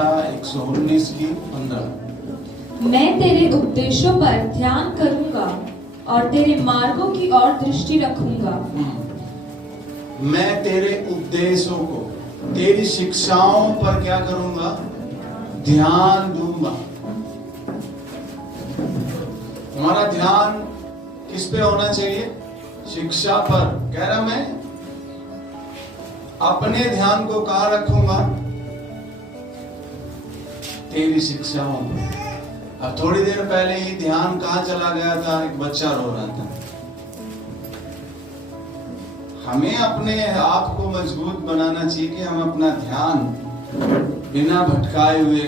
संहिता 119 की 15। मैं तेरे उपदेशों पर ध्यान करूंगा और तेरे मार्गों की ओर दृष्टि रखूंगा। मैं तेरे उपदेशों को, तेरी शिक्षाओं पर क्या करूंगा? ध्यान दूंगा। हमारा ध्यान किस पे होना चाहिए? शिक्षा पर। कह रहा मैं अपने ध्यान को कहां रखूंगा? तेरी शिक्षाओं पर। अब थोड़ी देर पहले ही ध्यान कहां चला गया था? एक बच्चा रो रहा था। हमें अपने आप को मजबूत बनाना चाहिए कि हम अपना ध्यान बिना भटकाए हुए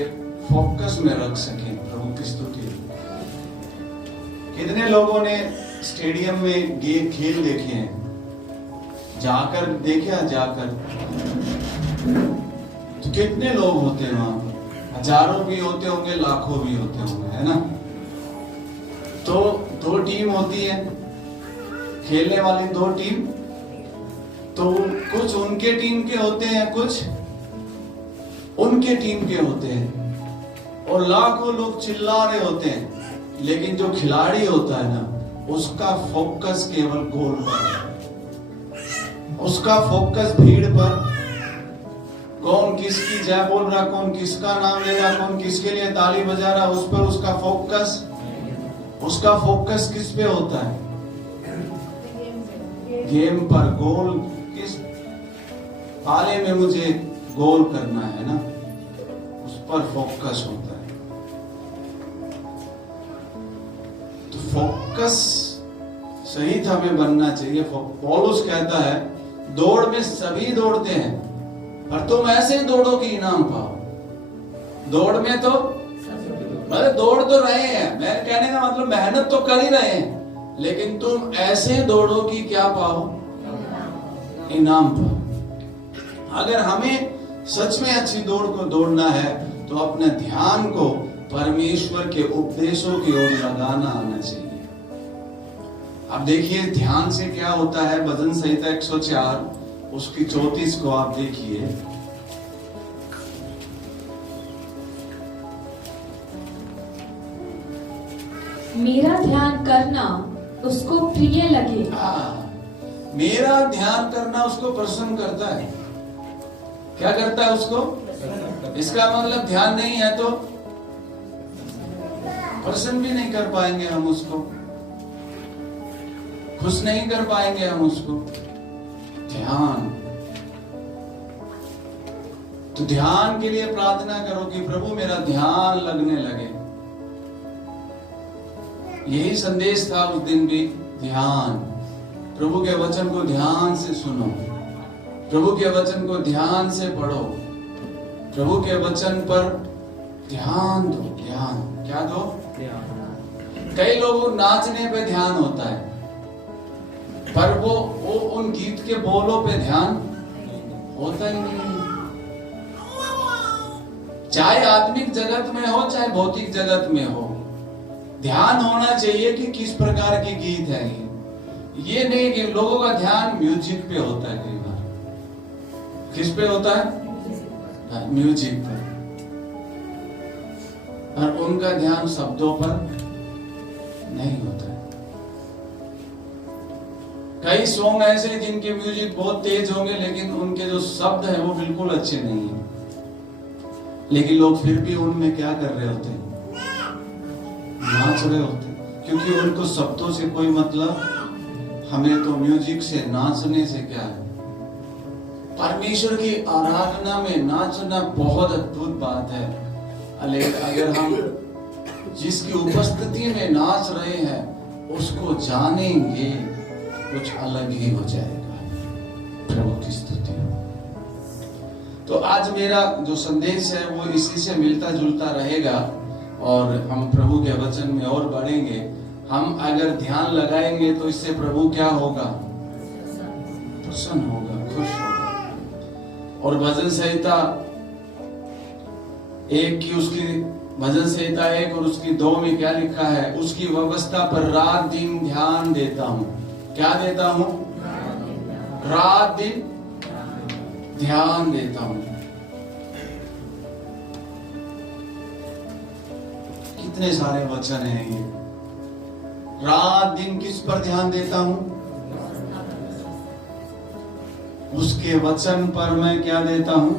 फोकस में रख सकें। प्रभु की स्तुति। कितने लोगों ने स्टेडियम में खेल देखे हैं? जाकर देखा? जाकर तो कितने लोग होते हैं वहां पर? हजारों भी होते होंगे, लाखों भी होते होंगे, है ना? तो दो टीम होती है, खेलने वाली दो टीम। तो कुछ उनके टीम के होते हैं, कुछ उनके टीम के होते हैं, और लाखों लोग चिल्ला रहे होते हैं, लेकिन जो खिलाड़ी होता है ना, उसका फोकस केवल गोल पर है। उसका फोकस भीड़ पर, कौन किसकी जय बोल रहा, कौन किसका नाम ले रहा, कौन किसके लिए ताली बजा रहा, उस पर उसका फोकस किस पे होता है? गेम पर। गोल किस पाले में मुझे गोल करना है ना, उस पर फोकस होता है। तो फोकस सही हमें बनना चाहिए। पौलुस कहता है, दौड़ में सभी दौड़ते हैं, पर तुम ऐसे दौड़ो कि इनाम पाओ। दौड़ में तो मतलब दौड़ तो रहे हैं, मैं कहने का मतलब मेहनत तो कर ही रहे हैं, लेकिन तुम ऐसे दौड़ो कि क्या पाओ? इनाम पाओ। अगर हमें सच में अच्छी दौड़ को दौड़ना है तो अपने ध्यान को परमेश्वर के उपदेशों की ओर लगाना आना चाहिए। अब देखिए ध्यान से क्या होता है। भजन संहिता 104 उसकी 34 को आप देखिए। मेरा ध्यान करना उसको प्रिय लगे। मेरा ध्यान करना उसको प्रसन्न करता है। क्या करता है उसको? इसका मतलब ध्यान नहीं है तो प्रसन्न भी नहीं कर पाएंगे हम उसको, खुश नहीं कर पाएंगे हम उसको। ध्यान, तो ध्यान के लिए प्रार्थना करो कि प्रभु मेरा ध्यान लगने लगे। यही संदेश था उस दिन भी। ध्यान, प्रभु के वचन को ध्यान से सुनो, प्रभु के वचन को ध्यान से पढ़ो, प्रभु के वचन पर ध्यान दो। ध्यान क्या दो? कई लोगों नाचने पे ध्यान होता है, पर वो उन गीत के बोलों पे ध्यान होता ही नहीं। चाहे आत्मिक जगत में हो, चाहे भौतिक जगत में हो, ध्यान होना चाहिए कि किस प्रकार के गीत है ये नहीं कि लोगों का ध्यान म्यूजिक पे होता है। कई बार किस पे होता है? म्यूजिक पर, और उनका ध्यान शब्दों पर नहीं होता है। कई सॉन्ग ऐसे जिनके म्यूजिक बहुत तेज होंगे, लेकिन उनके जो शब्द हैं वो बिल्कुल अच्छे नहीं है, लेकिन लोग फिर भी उनमें क्या कर रहे होते हैं? नाच रहे होते हैं, क्योंकि उनको शब्दों से कोई मतलब। हमें तो म्यूजिक से, नाचने से क्या है? परमेश्वर की आराधना में नाचना बहुत अद्भुत बात है। अगर हम जिसकी उपस्थिति में नाच रहे हैं उसको जानेंगे, कुछ अलग ही हो जाएगा। प्रभु की स्तुति। तो आज मेरा जो संदेश है वो इसी से मिलता जुलता रहेगा, और हम प्रभु के वचन में और बढ़ेंगे। हम अगर ध्यान लगाएंगे तो इससे प्रभु क्या होगा? प्रसन्न होगा, खुश होगा। और भजन संहिता 1 की उसकी भजन संहिता 1 और उसकी 2 में क्या लिखा है? उसकी व्यवस्था पर रात दिन ध्यान देता हूं। क्या देता हूं? रात दिन ध्यान देता हूं। कितने सारे वचन हैं ये। रात दिन किस पर ध्यान देता हूं? उसके वचन पर मैं क्या देता हूं?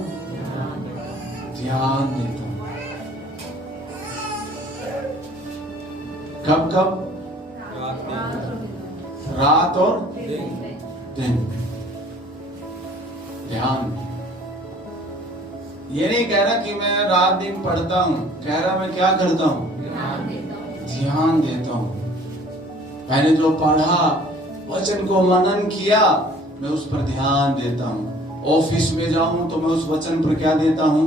ध्यान देता हूं। कब कब? रात और दिन। ध्यान। ये नहीं कह रहा कि मैं रात दिन पढ़ता हूं, कह रहा मैं क्या करता हूं? ध्यान देता हूं। मैंने जो पढ़ा, वचन को मनन किया, मैं उस पर ध्यान देता हूं। ऑफिस में जाऊं तो मैं उस वचन पर क्या देता हूं?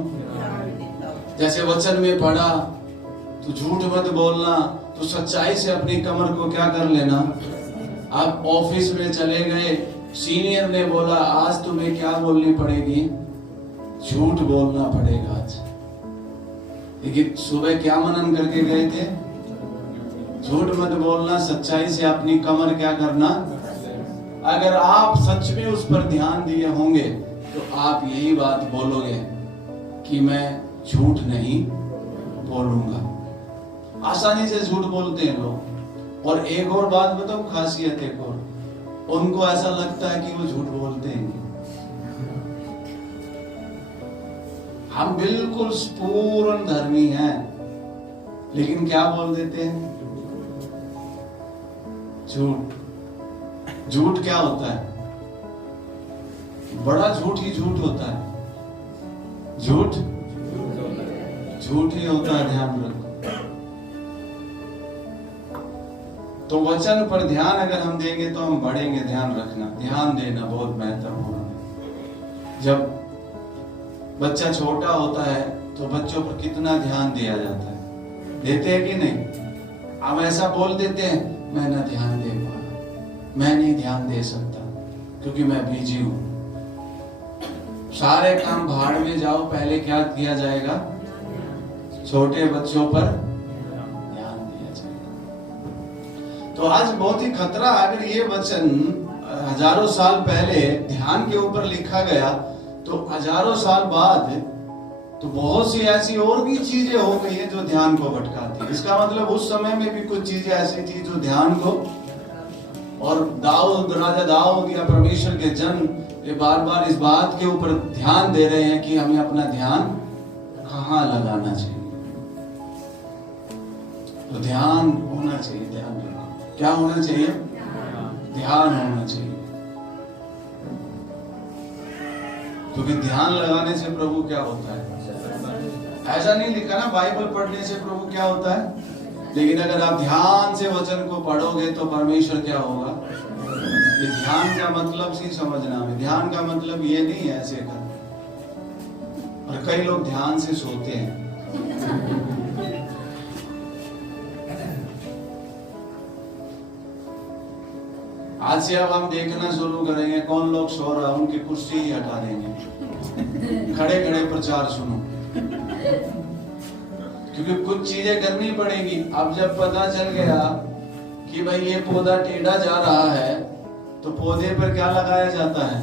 जैसे वचन में पढ़ा तो झूठ मत बोलना, तो सच्चाई से अपनी कमर को क्या कर लेना। आप ऑफिस में चले गए, सीनियर ने बोला आज तुम्हें क्या बोलनी पड़ेगी? झूठ बोलना पड़ेगा आज। लेकिन सुबह क्या मनन करके गए थे? झूठ मत बोलना, सच्चाई से अपनी कमर क्या करना। अगर आप सच में उस पर ध्यान दिए होंगे तो आप यही बात बोलोगे कि मैं झूठ नहीं बोलूंगा। आसानी से झूठ बोलते हैं लोग। और एक और बात बताऊं, खासियत एक और, उनको ऐसा लगता है कि वो झूठ बोलते हैं। हम बिल्कुल पूर्ण धर्मी हैं, लेकिन क्या बोल देते हैं? झूठ। झूठ क्या होता है? बड़ा झूठ ही झूठ होता है। झूठ झूठ ही होता है, ध्यान रखो। तो वचन पर ध्यान अगर हम देंगे तो हम बढ़ेंगे। ध्यान रखना, ध्यान देना बहुत महत्वपूर्ण है। जब बच्चा छोटा होता है तो बच्चों पर कितना ध्यान दिया जाता है, देते हैं कि नहीं? हम ऐसा बोल देते हैं, मैं ना ध्यान दे पा रहा, मैं नहीं ध्यान दे सकता क्योंकि मैं बिजी हूं। सारे काम भाड़ में जाओ, पहले क्या किया जाएगा? छोटे बच्चों पर ध्यान दिया जाएगा। तो आज बहुत ही खतरा, अगर ये वचन हजारों साल पहले ध्यान के ऊपर लिखा गया तो हजारों साल बाद तो बहुत सी ऐसी और भी चीजें हो गई है जो ध्यान को भटकाती है। इसका मतलब उस समय में भी कुछ चीजें ऐसी थी जो ध्यान को, और दाऊद, राजा दाऊद या परमेश्वर के जन ये बार बार इस बात के ऊपर ध्यान दे रहे हैं कि हमें अपना ध्यान कहाँ लगाना चाहिए। तो ध्यान होना चाहिए। ध्यान रखो, क्या होना चाहिए? ध्यान होना चाहिए। क्योंकि ध्यान लगाने से प्रभु क्या होता है? ऐसा नहीं लिखा ना बाइबल पढ़ने से प्रभु क्या होता है, लेकिन अगर आप ध्यान से वचन को पढ़ोगे तो परमेश्वर क्या होगा। ये ध्यान का मतलब सी समझना है। ध्यान का मतलब ये नहीं है ऐसे कर। और कई लोग ध्यान से सोते हैं। आज से अब हम देखना शुरू करेंगे कौन लोग सो रहा है, उनकी कुर्सी ही हटा देंगे। खड़े खड़े प्रचार सुनो, क्योंकि कुछ चीजें करनी पड़ेगी। अब जब पता चल गया कि भाई ये पौधा टेढ़ा जा रहा है तो पौधे पर क्या लगाया जाता है?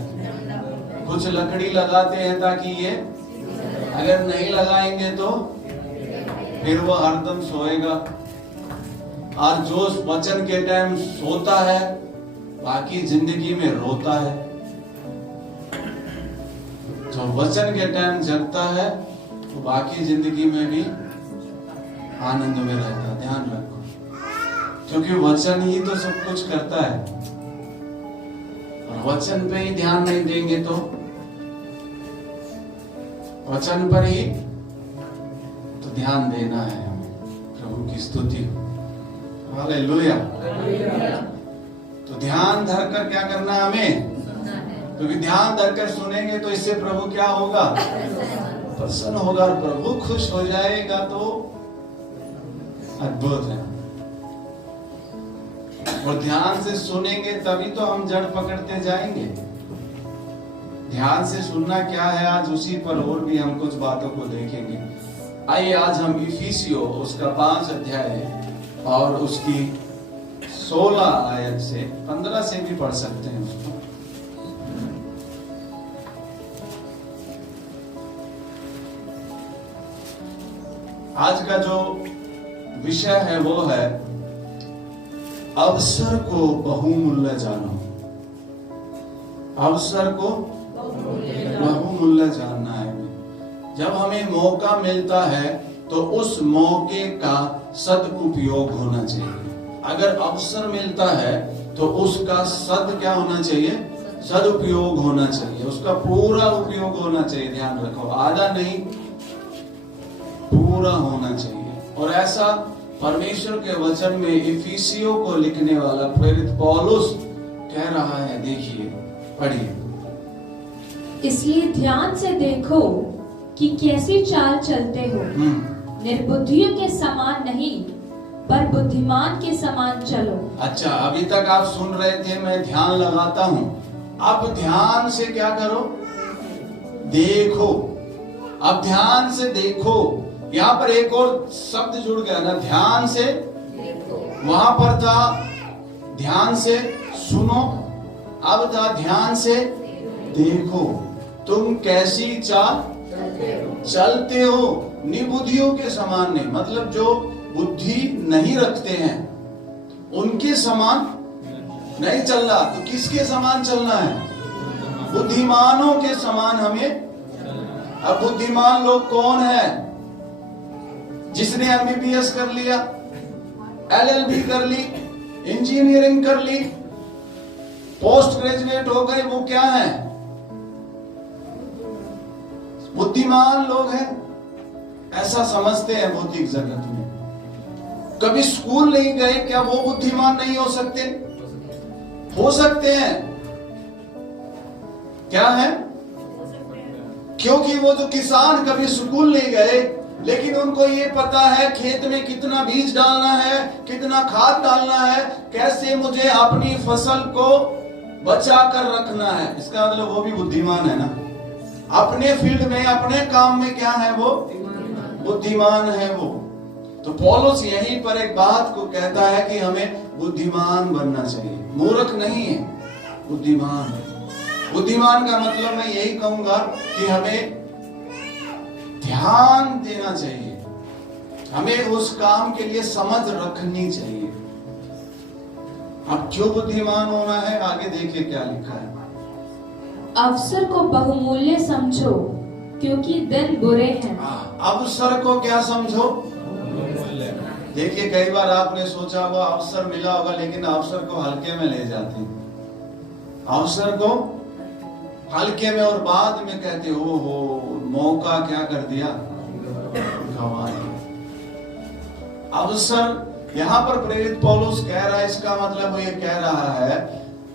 कुछ लकड़ी लगाते हैं ताकि ये, अगर नहीं लगाएंगे तो फिर वो हरदम सोएगा। और जो वचन के टाइम सोता है बाकी जिंदगी में रोता है, जो वचन के टाइम जगता है तो बाकी जिंदगी में भी आनंद में रहता है। ध्यान रखो, क्योंकि वचन ही तो सब कुछ करता है। और वचन पे ही ध्यान नहीं देंगे तो, वचन पर ही तो ध्यान देना है हमें। प्रभु की स्तुति हो, हालेलुया। तो ध्यान धरकर क्या करना है हमें? क्योंकि ध्यान धरकर सुनेंगे तो इससे प्रभु क्या होगा? प्रसन्न होगा। और प्रभु खुश हो जाएगा तो अद्भुत है। और ध्यान से सुनेंगे तभी तो हम जड़ पकड़ते जाएंगे। ध्यान से सुनना क्या है, आज उसी पर और भी हम कुछ बातों को देखेंगे। आइए आज हम इफिसियो उसका 5 अध्याय और उसकी 16 आयत से 15 से भी पढ़ सकते हैं उसको। आज का जो विषय है वो है अवसर को बहुमूल्य जानो। अवसर को बहुमूल्य जानना है। जब हमें मौका मिलता है तो उस मौके का सदुपयोग होना चाहिए। अगर अवसर मिलता है तो उसका क्या होना चाहिए? सदुपयोग होना चाहिए, उसका पूरा उपयोग होना चाहिए। ध्यान रखो, आधा नहीं, पूरा होना चाहिए। और ऐसा परमेश्वर के वचन में इफिसियों को लिखने वाला प्रेरित पौलुस कह रहा है। देखिए, पढ़िए। इसलिए ध्यान से देखो कि कैसी चाल चलते हो, निर्बुद्धियों के समान नहीं पर बुद्धिमान के समान चलो। अच्छा, अभी तक आप सुन रहे थे, मैं ध्यान लगाता हूं। अब ध्यान से क्या करो? देखो। अब ध्यान से देखो। यहाँ पर एक और शब्द जुड़ गया ना, ध्यान से देखो। वहां पर था ध्यान से सुनो, अब था ध्यान से देखो। तुम कैसी चाल चलते हो, निबुद्धियों के समान नहीं, मतलब जो बुद्धि नहीं रखते हैं उनके समान नहीं चलना। तो किसके समान चलना है? बुद्धिमानों के समान हमें। अब बुद्धिमान लोग कौन है? जिसने एमबीबीएस कर लिया, एलएलबी कर ली, इंजीनियरिंग कर ली, पोस्ट ग्रेजुएट हो गए, वो क्या है? बुद्धिमान लोग हैं, ऐसा समझते हैं भौतिक जगत में। कभी स्कूल नहीं गए, क्या वो बुद्धिमान नहीं हो सकते? हो सकते हैं। क्या है? क्योंकि वो जो किसान कभी स्कूल नहीं गए, लेकिन उनको ये पता है खेत में कितना बीज डालना है, कितना खाद डालना है, कैसे मुझे अपनी फसल को बचा कर रखना है। इसका मतलब वो भी बुद्धिमान है ना। अपने फील्ड में, अपने काम में क्या है? वो बुद्धिमान है वो। तो पौलुस यहीं पर एक बात को कहता है कि हमें बुद्धिमान बनना चाहिए, मूर्ख नहीं है, बुद्धिमान। बुद्धिमान का मतलब मैं यही कहूंगा कि हमें ध्यान देना चाहिए, हमें उस काम के लिए समझ रखनी चाहिए। अब क्यों बुद्धिमान होना है, आगे देखिए क्या लिखा है। अवसर को बहुमूल्य समझो क्योंकि दिन बुरे हैं। अवसर को क्या समझो? देखिए, कई बार आपने सोचा होगा अवसर मिला होगा, लेकिन अवसर को हल्के में ले जाते हैं। अवसर को हल्के में और बाद में कहते हो मौका क्या कर दिया, गंवा दिया। अवसर यहां पर प्रेरित पौलुस कह रहा है, इसका मतलब वो ये कह रहा है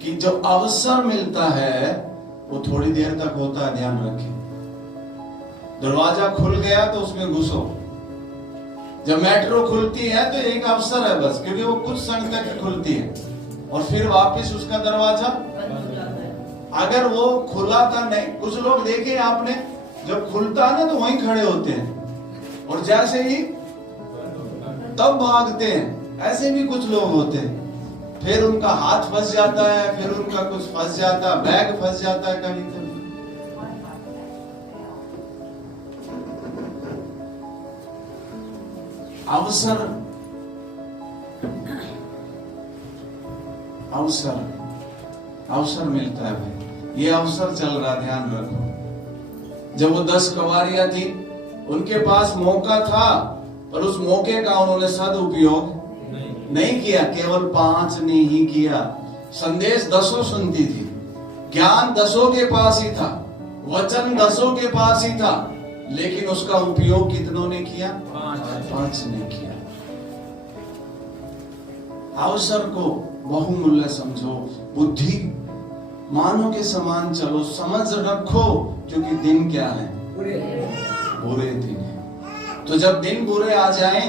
कि जो अवसर मिलता है वो थोड़ी देर तक होता है। ध्यान रखें, दरवाजा खुल गया तो उसमें घुसो। जब मेट्रो खुलती है तो एक अवसर है बस, क्योंकि वो कुछ समय तक खुलती है और फिर वापस उसका दरवाजा अगर वो खुला था नहीं। कुछ लोग देखे आपने, जब खुलता है ना तो वहीं खड़े होते हैं और जैसे ही तब भागते हैं। ऐसे भी कुछ लोग होते हैं, फिर उनका हाथ फंस जाता है, फिर उनका कुछ फंस जाता है, बैग फंस जाता है कभी कभी। अवसर अवसर अवसर मिलता है भाई, ये अवसर चल रहा, ध्यान रखो। जब वो 10 कवारियां थी, उनके पास मौका था, पर उस मौके का उन्होंने सदुपयोग नहीं किया। केवल 5 ने ही किया। संदेश 10 सुनती थी, ज्ञान 10 के पास ही था, वचन 10 के पास ही था, लेकिन उसका उपयोग कितनों ने किया? 5 ने किया। अवसर को बहुमूल्य समझो, बुद्धि मानो के समान चलो, समझ रखो, क्योंकि दिन क्या है? बुरे दिन है। तो जब दिन बुरे आ जाएं,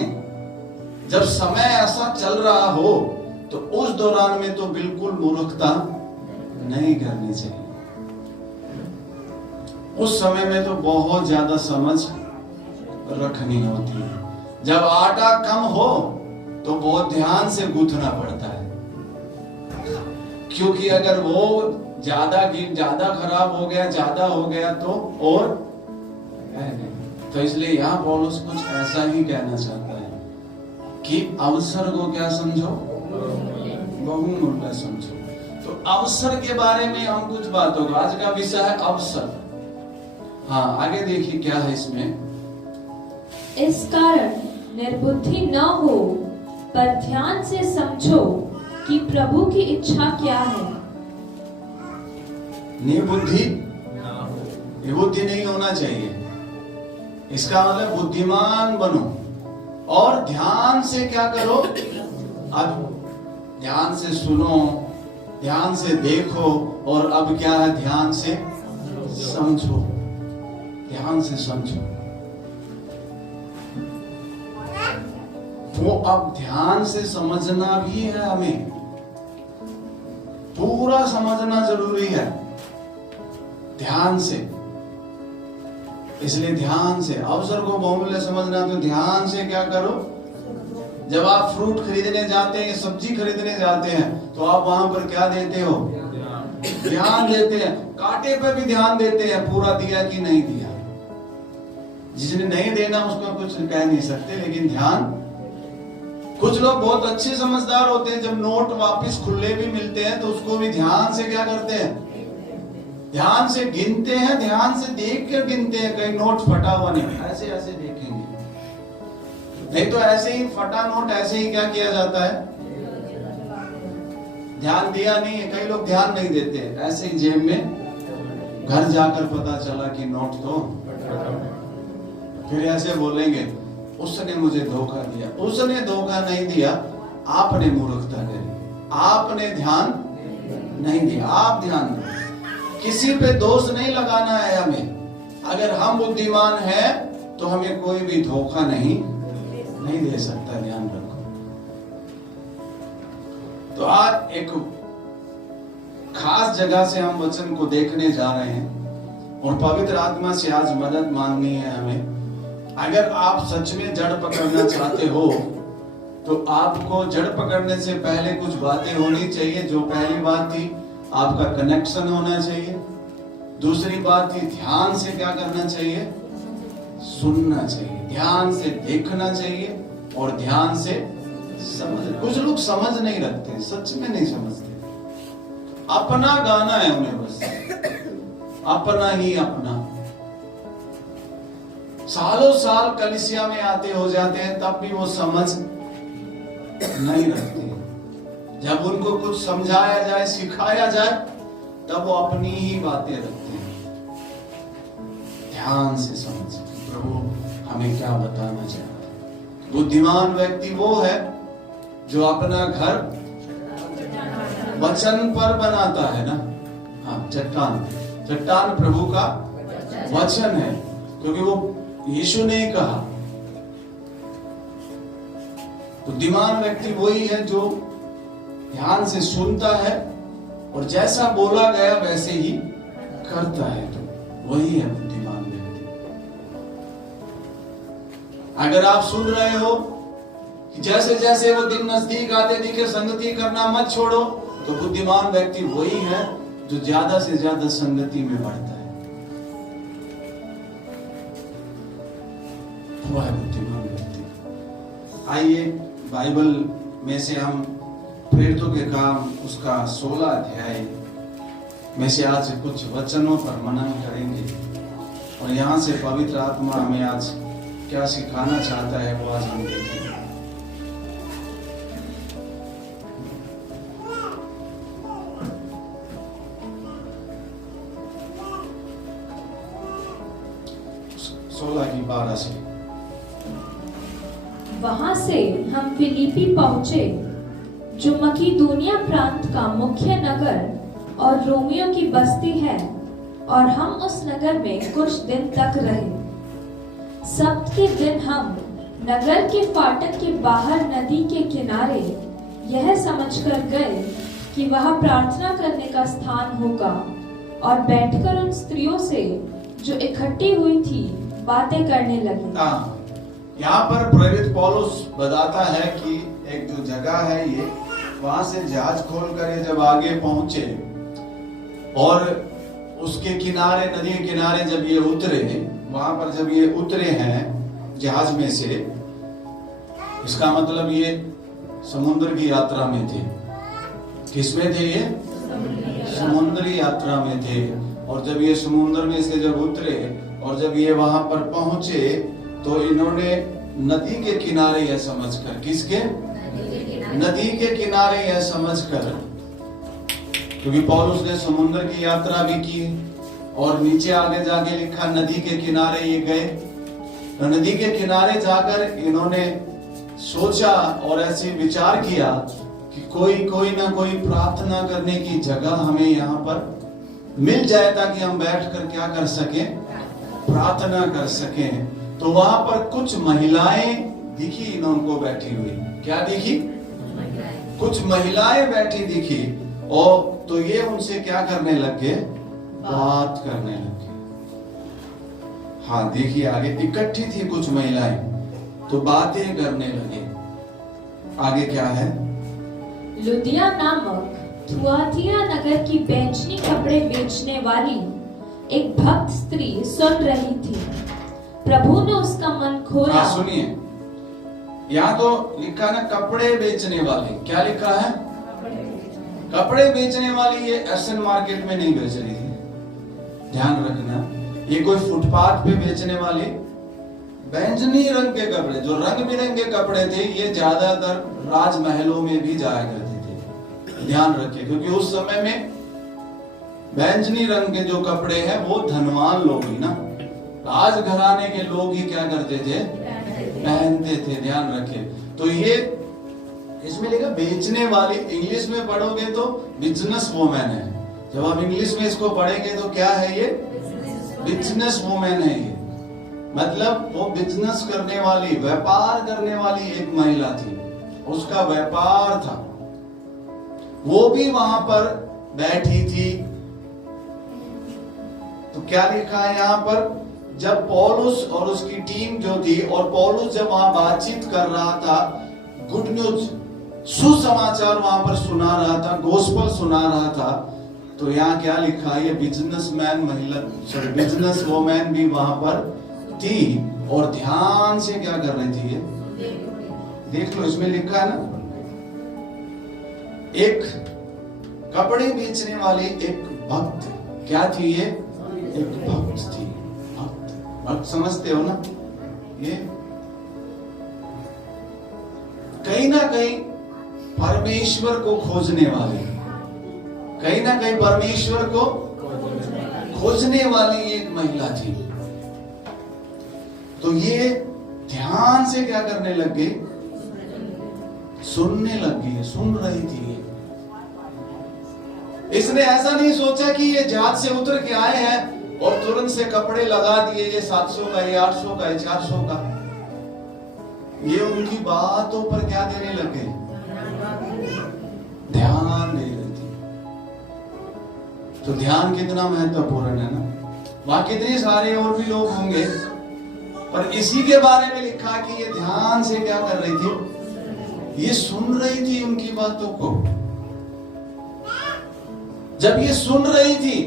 जब समय ऐसा चल रहा हो, तो उस दौरान में तो बिल्कुल मूर्खता नहीं करनी चाहिए। उस समय में तो बहुत ज्यादा समझ रखनी होती है। जब आटा कम हो तो बहुत ध्यान से गूंथना पड़ता है, क्योंकि अगर वो ज्यादा खराब हो गया, ज्यादा हो गया तो और है नहीं। तो इसलिए यहाँ पौलुस कुछ ऐसा ही कहना चाहता है कि अवसर को क्या समझो, बहुमूल्य समझो। तो अवसर के बारे में हम कुछ बातों को, आज का विषय है अवसर। हाँ, आगे देखिए क्या है इसमें। इस कारण निर्बुद्धि न हो, पर ध्यान से समझो कि प्रभु की इच्छा क्या है। निर्बुद्धि नहीं होना चाहिए। इसका मतलब बुद्धिमान बनो और ध्यान से क्या करो, अब ध्यान से सुनो, ध्यान से देखो, और अब क्या है, ध्यान से समझो, ध्यान से समझो। वो अब ध्यान से समझना भी है, हमें पूरा समझना जरूरी है ध्यान से। इसलिए ध्यान से अवसर को बहुमूल्य समझना, तो ध्यान से क्या करो। जब आप फ्रूट खरीदने जाते हैं, सब्जी खरीदने जाते हैं, तो आप वहां पर क्या देते हो, ध्यान देते हैं। कांटे पे भी ध्यान देते हैं, पूरा दिया कि नहीं दिया। जिसने नहीं देना उसका कुछ कह नहीं सकते, लेकिन ध्यान। कुछ लोग बहुत अच्छे समझदार होते हैं, जब नोट वापस खुले भी मिलते हैं तो उसको भी ध्यान से क्या करते हैं, ध्यान से गिनते हैं, ध्यान से देख कर गिनते हैं, कहीं नोट फटा हुआ नहीं, ऐसे ऐसे देखेंगे। नहीं तो ऐसे ही फटा नोट ऐसे ही क्या किया जाता है, ध्यान दिया नहीं है। कई लोग ध्यान नहीं देते, ऐसे ही जेब में, घर जाकर पता चला कि नोट तो, फिर ऐसे बोलेंगे उसने मुझे धोखा दिया। उसने धोखा नहीं दिया, आपने मूर्खता करी, आपने ध्यान नहीं दिया। आप ध्यान दो, किसी पे दोष नहीं लगाना है हमें। अगर हम बुद्धिमान हैं तो हमें कोई भी धोखा नहीं दे सकता, ध्यान रखो। तो आज एक खास जगह से हम वचन को देखने जा रहे हैं और पवित्र आत्मा से आज मदद मांगनी है हमें। अगर आप सच में जड़ पकड़ना चाहते हो तो आपको जड़ पकड़ने से पहले कुछ बातें होनी चाहिए। जो पहली बात थी, आपका कनेक्शन होना चाहिए। दूसरी बात थी, ध्यान से क्या करना चाहिए, सुनना चाहिए, ध्यान से देखना चाहिए और ध्यान से समझ। कुछ लोग समझ नहीं रखते, सच में नहीं समझते, अपना गाना है उन्हें, बस अपना ही अपना। सालों साल कलीसिया में आते हो जाते हैं, तब भी वो समझ नहीं रखते। जब उनको कुछ समझाया जाए, सिखाया जाए, तब वो अपनी ही बातें रखते हैं। ध्यान से समझ, प्रभु हमें क्या बताना चाह रहा है। बुद्धिमान व्यक्ति वो है जो अपना घर वचन पर बनाता है ना। हाँ, चट्टान प्रभु का वचन है, क्योंकि वो यीशु ने कहा। बुद्धिमान व्यक्ति वही है जो ध्यान से सुनता है और जैसा बोला गया वैसे ही करता है, तो वही है बुद्धिमान व्यक्ति। अगर आप सुन रहे हो कि जैसे जैसे वो दिन नजदीक आते दिखे संगति करना मत छोड़ो, तो बुद्धिमान व्यक्ति वही है जो ज्यादा से ज्यादा संगति में बढ़ता है। वह है बुद्धिमान व्यक्ति। आइए बाइबल में से हम प्रेरितों के काम उसका 16 अध्याय में से आज कुछ वचनों पर मनन करेंगे और यहाँ से पवित्र आत्मा हमें आज क्या सिखाना चाहता है वो आज हम देखेंगे। की 12 से। वहां से हम फिलिपी पहुंचे, जो मकीदुनिया प्रांत का मुख्य नगर और रोमियो की बस्ती है, और हम उस नगर में कुछ दिन तक रहे। सब्त के दिन हम नगर के फाटक के बाहर नदी के किनारे यह समझकर गए कि वह प्रार्थना करने का स्थान होगा, और बैठकर उन स्त्रियों से जो इकट्ठी हुई थी बातें करने लगे। यहाँ पर प्रेरित पौलुस बताता है कि एक जो जगह है ये, वहां से जहाज खोलकर ये जब आगे पहुंचे और उसके किनारे, नदी के किनारे जब ये उतरे, वहां पर जब ये उतरे हैं जहाज में से, इसका मतलब ये समुद्र की यात्रा में थे। किसमें थे ये? समुद्री यात्रा में थे। और जब ये समुद्र में से जब उतरे और जब ये वहां पर पहुंचे तो इन्होंने नदी के किनारे यह समझकर, किसके? नदी के किनारे यह समझकर, क्योंकि पौलुस ने समुद्र की यात्रा भी की और नीचे आगे जाके लिखा नदी के किनारे ये गए। तो नदी के किनारे जाकर इन्होंने सोचा और ऐसे विचार किया कि कोई ना कोई प्रार्थना करने की जगह हमें यहाँ पर मिल जाए ताकि हम बैठकर क्या कर सकें? प्रार्थना कर सकें। तो वहां पर कुछ महिलाएं दिखी इनको बैठी हुई। क्या दिखी? कुछ महिलाएं बैठी दिखी और तो ये उनसे क्या करने लगे? बात करने लगे। हाँ देखिए आगे, इकट्ठी थी कुछ महिलाएं तो बातें करने लगे। आगे क्या है? लुदिया नामक थुआतीरा नगर की बैंचनी कपड़े बेचने वाली एक भक्त स्त्री सुन रही थी। प्रभु ने उसका मन खोला। सुनिए, यहाँ तो लिखा ना कपड़े बेचने वाली। क्या लिखा है? कपड़े बेचने वाली। ये एसएन मार्केट में नहीं बेच रही थी, ध्यान रखना। ये कोई फुटपाथ पे बेचने वाली बैंगनी रंग के कपड़े, जो रंग बिरंगे कपड़े थे, ये ज्यादातर राजमहलों में भी जाया करते थे। ध्यान रखिए, क्योंकि उस समय में बैंगनी रंग के जो कपड़े हैं वो धनवान लोग ही ना, राजघराने के लोग ही क्या करते थे? पहनते थे। ध्यान रखिए। तो ये इसमें लिखा बेचने वाली। इंग्लिश में पढ़ोगे तो बिजनेस वुमेन है। जब आप इंग्लिश में इसको पढ़ेंगे तो क्या है ये? बिजनेस वुमेन है ये। मतलब वो बिजनेस करने वाली, व्यापार करने वाली एक महिला थी, उसका व्यापार था, वो भी वहां पर बैठी थी। तो क्या लिखा है यहाँ पर? जब पौलुस और उसकी टीम जो थी, और पौलुस जब वहां बातचीत कर रहा था, गुड न्यूज, सुसमाचार वहां पर सुना रहा था, गॉस्पेल सुना रहा था, तो यहाँ क्या लिखा है? ये बिजनेसमैन महिला, सॉरी बिजनेस वुमेन भी वहां पर थी और ध्यान से क्या कर रही थी? ये देख लो, इसमें लिखा है ना, एक कपड़े बेचने वाली एक भक्त। क्या थी ये? एक भक्त थी। भक्त समझते हो ना? ये कहीं ना कहीं परमेश्वर को खोजने वाली, कहीं ना कहीं परमेश्वर को खोजने वाली एक महिला थी। तो ये ध्यान से क्या करने लग गई? सुनने लग गई, सुन रही थी। इसने ऐसा नहीं सोचा कि ये जहाज से उतर के आए हैं और तुरंत से कपड़े लगा दिए, ये 700 का, ये 800 का, ये 400 का। ये उनकी बातों पर क्या देने लगे? ध्यान दे रही थी। तो ध्यान कितना महत्वपूर्ण है ना। वहां कितने सारे और भी लोग होंगे, पर इसी के बारे में लिखा कि ये ध्यान से क्या कर रही थी? ये सुन रही थी उनकी बातों को। जब ये सुन रही थी,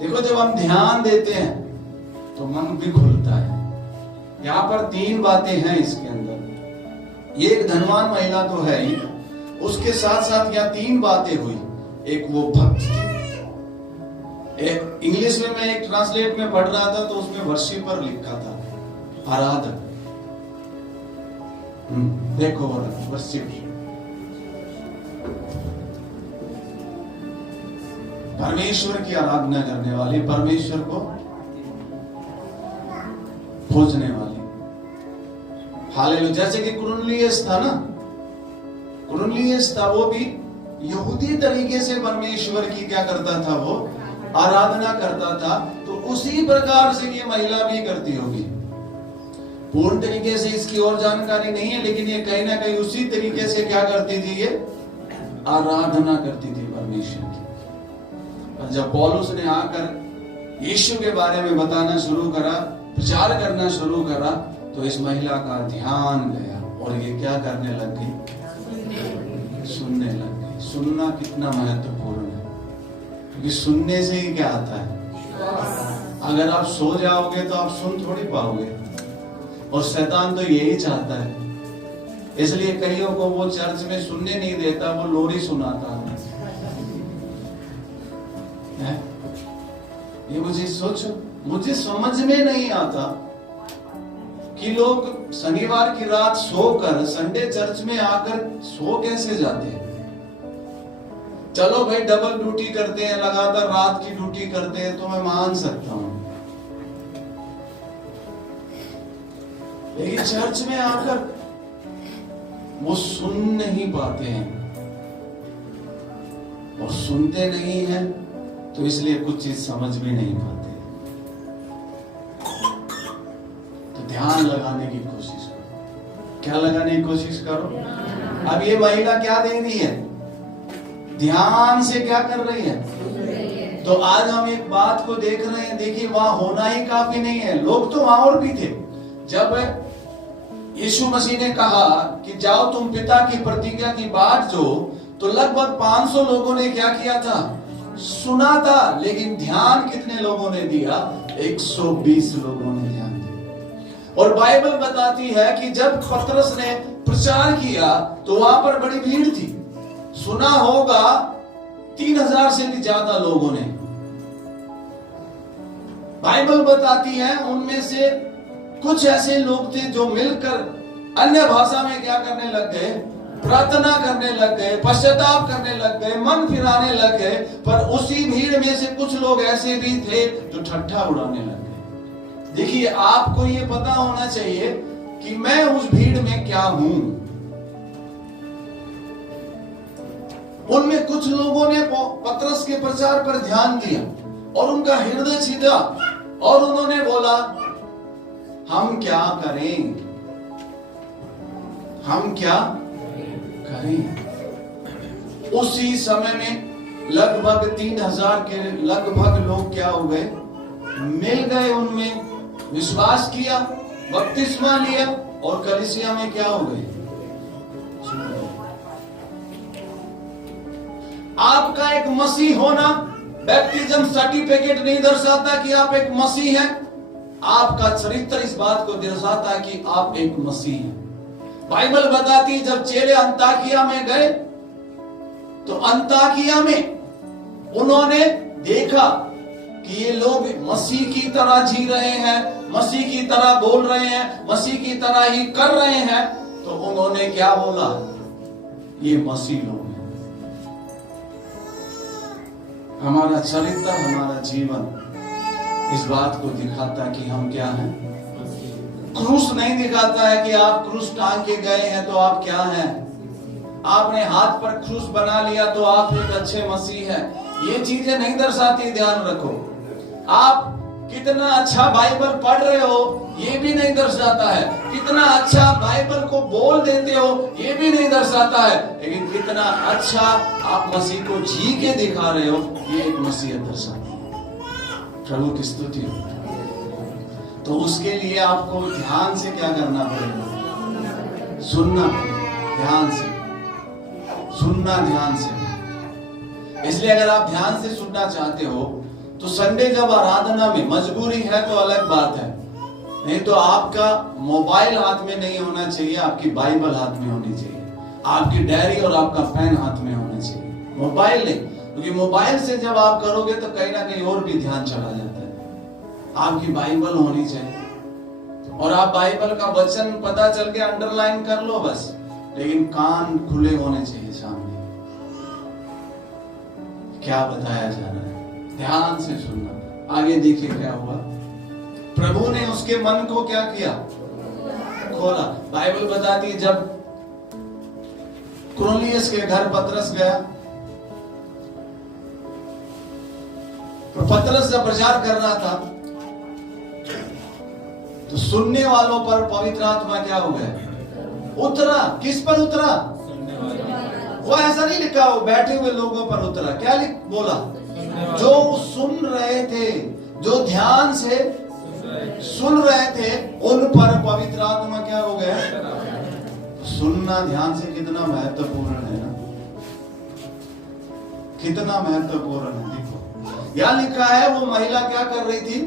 देखो जब हम ध्यान देते हैं तो मन भी खुलता है। यहाँ पर 3 बातें हैं इसके अंदर। ये एक धनवान महिला तो है ही, उसके साथ साथ यहाँ 3 बातें हुई। एक वो भक्त थी। एक इंग्लिश में मैं एक ट्रांसलेट में पढ़ रहा था तो उसमें वर्शिपर लिखा था, आराधक। देखो वर्शिप, परमेश्वर की आराधना करने वाली, परमेश्वर को खोजने वाली। हालेलुया। जैसे कि कुरनेलियस था ना, कुरनेलियस था, वो भी यहूदी तरीके से परमेश्वर की क्या करता था? वो आराधना करता था। तो उसी प्रकार से ये महिला भी करती होगी। पूर्ण तरीके से इसकी और जानकारी नहीं है, लेकिन ये कहीं ना कहीं उसी तरीके से क्या करती थी? ये आराधना करती थी परमेश्वर की। जब पौलुस ने आकर यीशु के बारे में बताना शुरू करा, प्रचार करना शुरू करा, तो इस महिला का ध्यान गया और ये क्या करने लग गई? सुनने लग गई। सुनना कितना महत्वपूर्ण है, क्योंकि सुनने से ही क्या आता है? अगर आप सो जाओगे तो आप सुन थोड़ी पाओगे। और शैतान तो यही चाहता है इसलिए कईयों को वो चर्च में सुनने नहीं देता, वो लोरी सुनाता है। ये मुझे समझ में नहीं आता कि लोग शनिवार की रात सोकर संडे चर्च में आकर सो कैसे जाते हैं। चलो भाई डबल ड्यूटी करते हैं, लगातार रात की ड्यूटी करते हैं तो मैं मान सकता हूं, लेकिन चर्च में आकर वो सुन नहीं पाते हैं, और सुनते नहीं हैं तो इसलिए कुछ चीज समझ भी नहीं पाते। तो ध्यान लगाने की कोशिश करो। क्या लगाने की कोशिश करो? अब ये महिला क्या दे रही है? ध्यान से क्या कर रही है? तो आज हम एक बात को देख रहे हैं। देखिए, वहां होना ही काफी नहीं है, लोग तो वहां और भी थे। जब यीशु मसीह ने कहा कि जाओ तुम पिता की प्रतिज्ञा की बाट जो, तो लगभग 500 लोगों ने क्या किया था? सुना था। लेकिन ध्यान कितने लोगों ने दिया? 120 लोगों ने ध्यान दिया। और बाइबल बताती है कि जब पतरस ने प्रचार किया तो वहां पर बड़ी भीड़ थी। सुना होगा 3000 से भी ज्यादा लोगों ने। बाइबल बताती है उनमें से कुछ ऐसे लोग थे जो मिलकर अन्य भाषा में क्या करने लग गए? प्रार्थना करने लग गए, पश्चाताप करने लग गए, मन फिराने लग गए। पर उसी भीड़ में से कुछ लोग ऐसे भी थे जो ठट्ठा उड़ाने लग गए। देखिए, आपको ये पता होना चाहिए कि मैं उस भीड़ में क्या हूं। उनमें कुछ लोगों ने पतरस के प्रचार पर ध्यान दिया और उनका हृदय छिदा और उन्होंने बोला, हम क्या करें, हम क्या करें। उसी समय में लगभग 3000 के लगभग लोग क्या हो गए? मिल गए, उनमें विश्वास किया, बपतिस्मा लिया और कलीसिया में क्या हो गए? आपका एक मसीह होना बैप्टिज्म सर्टिफिकेट नहीं दर्शाता कि आप एक मसीह हैं। आपका चरित्र इस बात को दर्शाता है कि आप एक मसीह हैं। बाइबल बताती है जब चेले अंताकिया में गए तो अंताकिया में उन्होंने देखा कि ये लोग मसीह की तरह जी रहे हैं, मसीह की तरह बोल रहे हैं, मसीह की तरह ही कर रहे हैं। तो उन्होंने क्या बोला? ये मसीह लोग हैं। हमारा चरित्र, हमारा जीवन इस बात को दिखाता कि हम क्या हैं। क्रूस नहीं दिखाता है कि आप क्रूस टांग के गए हैं तो आप क्या हैं। आपने हाथ पर क्रूस बना लिया तो आप एक अच्छे मसीह हैं। ये चीजें नहीं दर्शाती, ध्यान रखो। आप कितना अच्छा बाइबल पढ़ रहे हो ये भी नहीं दर्शाता है। कितना अच्छा बाइबल को बोल देते हो ये भी नहीं दर्शाता है। लेकिन कितना अच्छा आप मसीह को जी के दिखा रहे हो ये एक मसीह दर्शाती है। प्रभु की स्तुति हो। तो उसके लिए आपको ध्यान से क्या करना पड़ेगा? सुनना, ध्यान से सुनना, ध्यान से। इसलिए अगर आप ध्यान से सुनना चाहते हो तो संडे जब आराधना में मजबूरी है तो अलग बात है, नहीं तो आपका मोबाइल हाथ में नहीं होना चाहिए, आपकी बाइबल हाथ में होनी चाहिए, आपकी डायरी और आपका पेन हाथ में होना चाहिए, मोबाइल नहीं। क्योंकि मोबाइल से जब आप करोगे तो कहीं ना कहीं और भी ध्यान चला जाता है। आपकी बाइबल होनी चाहिए और आप बाइबल का वचन पता चल के अंडरलाइन कर लो बस, लेकिन कान खुले होने चाहिए सामने। क्या बताया जा रहा है? ध्यान से सुनना। आगे देखिए क्या हुआ। प्रभु ने उसके मन को क्या किया? खोला। बाइबल बताती है जब कुरनेलियस के घर पतरस गया तो पतरस जब प्रचार कर रहा था तो सुनने वालों पर पवित्र आत्मा क्या हो गया? उतरा। किस पर उतरा? वो ऐसा नहीं लिखा वो बैठे हुए लोगों पर उतरा। क्या बोला? जो सुन रहे थे, जो ध्यान से सुन रहे थे उन पर पवित्र आत्मा क्या हो गया? सुनना ध्यान से कितना महत्वपूर्ण है ना, कितना महत्वपूर्ण है। देखो यहां लिखा है वो महिला क्या कर रही थी?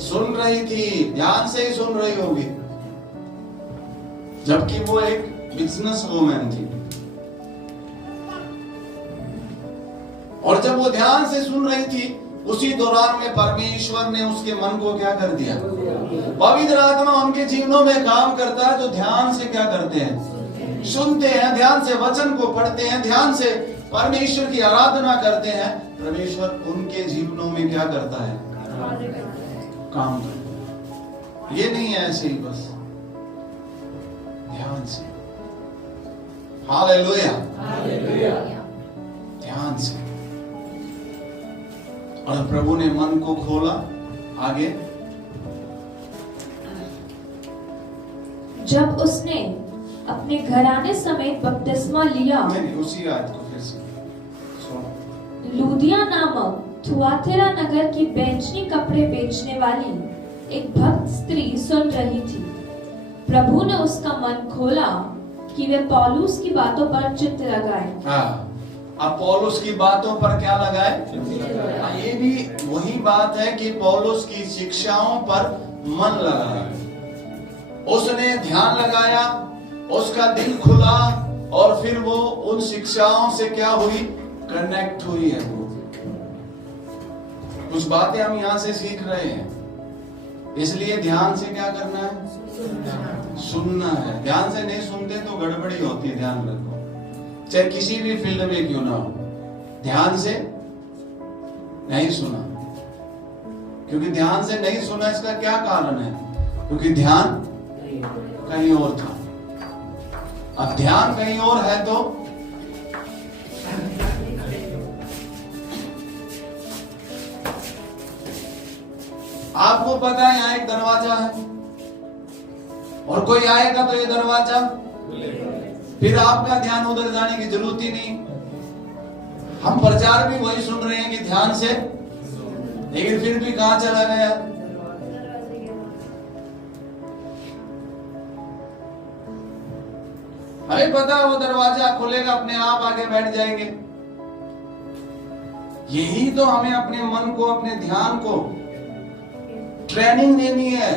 सुन रही थी। ध्यान से ही सुन रही होगी। जबकि वो एक बिजनेस वूमेन थी। और जब वो ध्यान से सुन रही थी, उसी दौरान में परमेश्वर ने उसके मन को क्या कर दिया? पवित्र आत्मा उनके जीवनों में काम करता है जो ध्यान से क्या करते हैं? सुनते हैं, ध्यान से वचन को पढ़ते हैं, ध्यान से परमेश्वर की आराधना करते हैं। परमेश्वर उनके जीवनों में क्या करता है? काम करता है। ये नहीं है ऐसे ही बस, ध्यान से। हालेलुया, ध्यान से। और प्रभु ने मन को खोला। आगे, जब उसने अपने घराने समेत बपतिस्मा लिया, नहीं, उसी आयत को फिर से लूदिया नामक थुआथिरा नगर की बेचनी कपड़े बेचने वाली एक भक्त स्त्री सुन रही थी। प्रभु ने उसका मन खोला कि वे पौलुस की बातों पर चित्त लगाए। अब पौलुस की बातों पर क्या लगाए? ये भी वही बात है कि पौलुस की शिक्षाओं पर मन लगाया, उसने ध्यान लगाया, उसका दिल खुला और फिर वो उन शिक्षाओं से क्या हुई? कनेक्ट हुई है। वो कुछ बातें हम यहाँ से सीख रहे हैं, इसलिए ध्यान से क्या करना है? सुनना है। ध्यान से नहीं सुनते तो गड़बड़ी होती है, ध्यान रखो। चाहे किसी भी फील्ड में क्यों ना हो, ध्यान से नहीं सुना। क्योंकि ध्यान से नहीं सुना, इसका क्या कारण है? क्योंकि ध्यान कहीं और था। अब ध्यान कहीं और है तो आपको पता है यहाँ एक दरवाजा है और कोई आएगा तो ये दरवाजा, फिर आपका ध्यान उधर जाने की जरूरत ही नहीं। हम प्रचार भी वही सुन रहे हैं कि ध्यान से, लेकिन फिर भी कहां चला गया? हमें पता है वो दरवाजा खुलेगा, अपने आप आगे बैठ जाएंगे। यही तो हमें अपने मन को, अपने ध्यान को ट्रेनिंग देनी है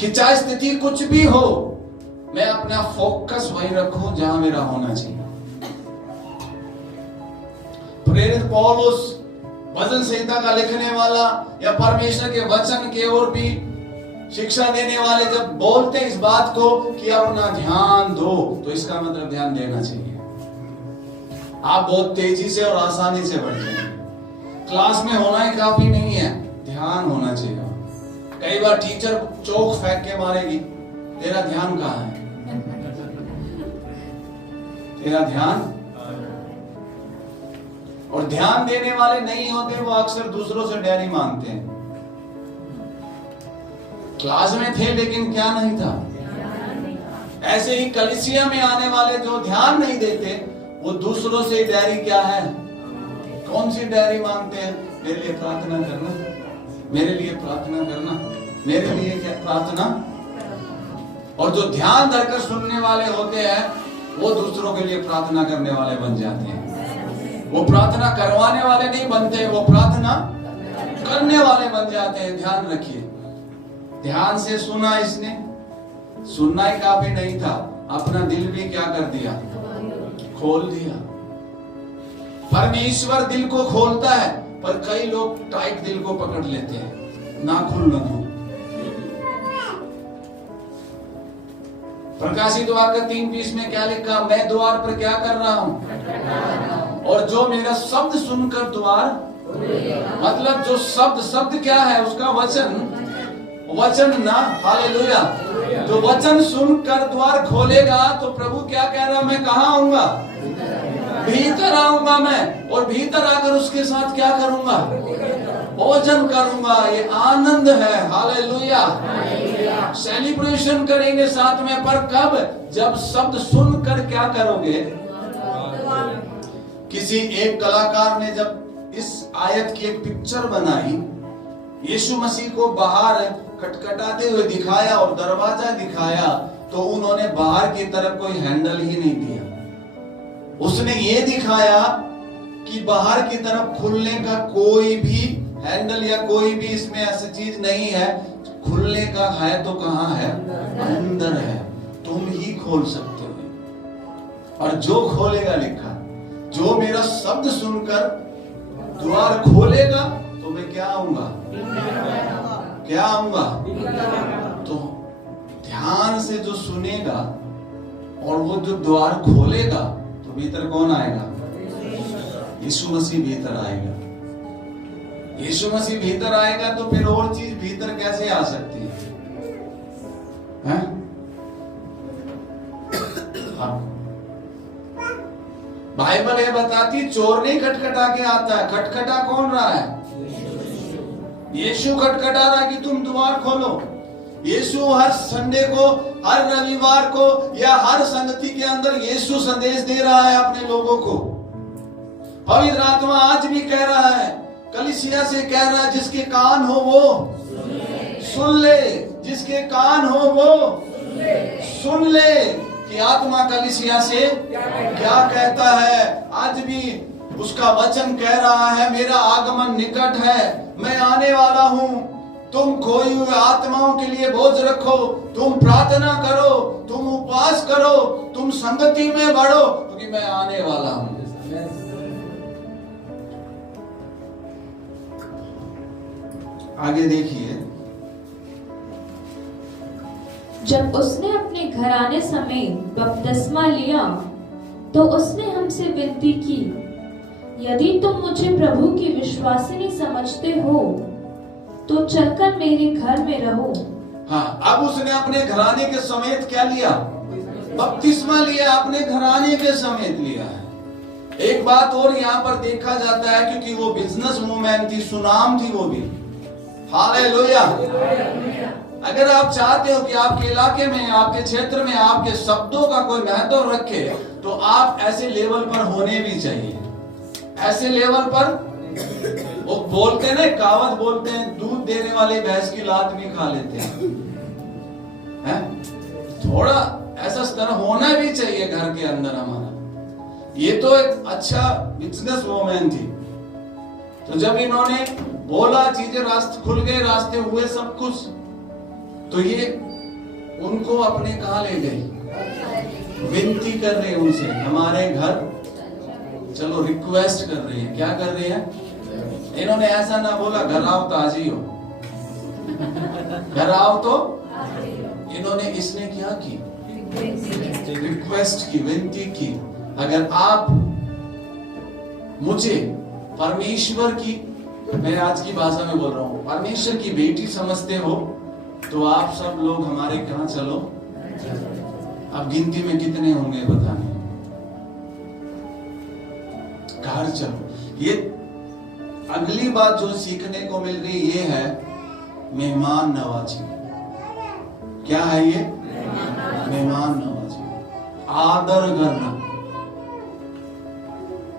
कि चाहे स्थिति कुछ भी हो, मैं अपना फोकस वहीं रखूं जहां मेरा होना चाहिए। प्रेरित पौलुस भजन संहिता का लिखने वाला या परमेश्वर के वचन के और भी शिक्षा देने वाले जब बोलते इस बात को कि अपना ध्यान दो, तो इसका मतलब ध्यान देना चाहिए। आप बहुत तेजी से और आसानी से बढ़ते हैं। क्लास में होना ही काफी नहीं है, ध्यान होना चाहिए। कई बार टीचर चौक फेंक के मारेगी, तेरा ध्यान कहाँ है? तेरा ध्यान। और ध्यान देने वाले नहीं होते, वो अक्सर दूसरों से डैडी मांगते हैं। क्लास में थे लेकिन क्या नहीं था? ऐसे ही कलीसिया में आने वाले जो ध्यान नहीं देते, वो दूसरों से डैडी क्या है? कौन सी डैडी मांगते हैं? मेरे लिए प्रार्थना करना, मेरे लिए प्रार्थना करना, मेरे लिए क्या प्रार्थना। और जो ध्यान धरकर सुनने वाले होते हैं, वो दूसरों के लिए प्रार्थना करने वाले बन जाते हैं। वो प्रार्थना करवाने वाले नहीं बनते, वो प्रार्थना करने वाले बन जाते हैं। ध्यान रखिए, ध्यान से सुना इसने, सुनना ही काफी नहीं था, अपना दिल भी क्या कर दिया? खोल दिया। परमेश्वर दिल को खोलता है, पर कई लोग टाइट दिल को पकड़ लेते हैं, ना खुलना दो। प्रकाशित वाक्य 3:20 में क्या लिखा? मैं द्वार पर क्या कर रहा हूं, और जो मेरा शब्द सुनकर द्वार, मतलब जो शब्द क्या है? उसका वचन ना। हालेलुया। जो वचन सुनकर द्वार खोलेगा तो प्रभु क्या कह रहा है? मैं कहां आऊंगा? भीतर आऊंगा मैं, और भीतर आकर उसके साथ क्या करूंगा? भोजन करूंगा। ये आनंद है। हालेलुया। सेलिब्रेशन करेंगे साथ में, पर कब? जब शब्द सुनकर क्या करोगे? किसी एक कलाकार ने जब इस आयत की एक पिक्चर बनाई, यीशु मसीह को बाहर खटखटाते हुए दिखाया और दरवाजा दिखाया, तो उन्होंने बाहर की तरफ कोई हैंडल ही नहीं दिया। उसने ये दिखाया कि बाहर की तरफ खुलने का कोई भी हैंडल या कोई भी इसमें ऐसी चीज नहीं है। खुलने का है तो कहां है? अंदर है। खोल सकते हो। और जो खोलेगा, लिखा, जो मेरा शब्द सुनकर द्वार खोलेगा तो मैं क्या आऊंगा, क्या आऊंगा। तो ध्यान से जो सुनेगा और वो जो द्वार खोलेगा तो भीतर कौन आएगा, यीशु मसीह भीतर आएगा। यीशु मसीह भीतर आएगा तो फिर और चीज भीतर कैसे आ सकती है? बाइबल ये बताती चोर नहीं खटखटा के आता है, खटखटा कौन रहा है, यीशु खटखटा रहा है कि तुम द्वार खोलो। यीशु हर संडे को, हर रविवार को या हर संगति के अंदर यीशु संदेश दे रहा है अपने लोगों को। पवित्र आत्मा आज भी कह रहा है, कलीसिया से कह रहा है, जिसके कान हो वो सुन ले, जिसके कान हो वो सुन ले कि आत्मा कलीसिया से क्या कहता है। आज भी उसका वचन कह रहा है, मेरा आगमन निकट है, मैं आने वाला हूं। तुम खोई हुए आत्माओं के लिए बोझ रखो, तुम प्रार्थना करो, तुम उपवास करो, तुम संगति में बढ़ो, क्योंकि मैं आने वाला हूं। आगे देखिए, जब उसने अपने घराने समेत बपतिस्मा लिया तो उसने हमसे विनती की, यदि तुम मुझे प्रभु की विश्वासिनी समझते हो तो चलकर मेरे घर में रहो। हाँ, अब उसने अपने घराने के समेत क्या लिया, बपतिस्मा लिया, अपने घराने के समेत लिया है। एक बात और यहाँ पर देखा जाता है, क्योंकि वो बिजनेस वूमेन थी, सुनाम थी वो भी। हालेलुया। अगर आप चाहते हो कि आपके इलाके में, आपके क्षेत्र में आपके शब्दों का कोई महत्व रखे, तो आप ऐसे लेवल पर होने भी चाहिए। ऐसे लेवल पर वो बोलते हैं ना, कहावत बोलते हैं, दूध देने वाले भैंस की लात भी खा लेते हैं। थोड़ा ऐसा स्तर होना भी चाहिए घर के अंदर हमारा। ये तो एक अच्छा बिजनेस वूमेन थी, तो जब इन्होंने बोला, चीजें रास्ते खुल गए, रास्ते हुए सब कुछ, तो ये उनको अपने कहा ले गई, विनती कर रहे हैं उनसे, हमारे घर चलो, रिक्वेस्ट कर रहे हैं। क्या कर रहे हैं? इन्होंने ऐसा ना बोला घर आओ तो आज ही हो, घर आओ तो। इन्होंने, इसने क्या की, रिक्वेस्ट की, विनती की। अगर आप मुझे परमेश्वर की, मैं आज की भाषा में बोल रहा हूँ, परमेश्वर की बेटी समझते हो, तो आप सब लोग हमारे कहाँ चलो। अब गिनती में कितने होंगे पता नहीं, घर चलो। ये अगली बात जो सीखने को मिल रही ये है मेहमान नवाजी। क्या है ये? मेहमान नवाजी, आदर करना।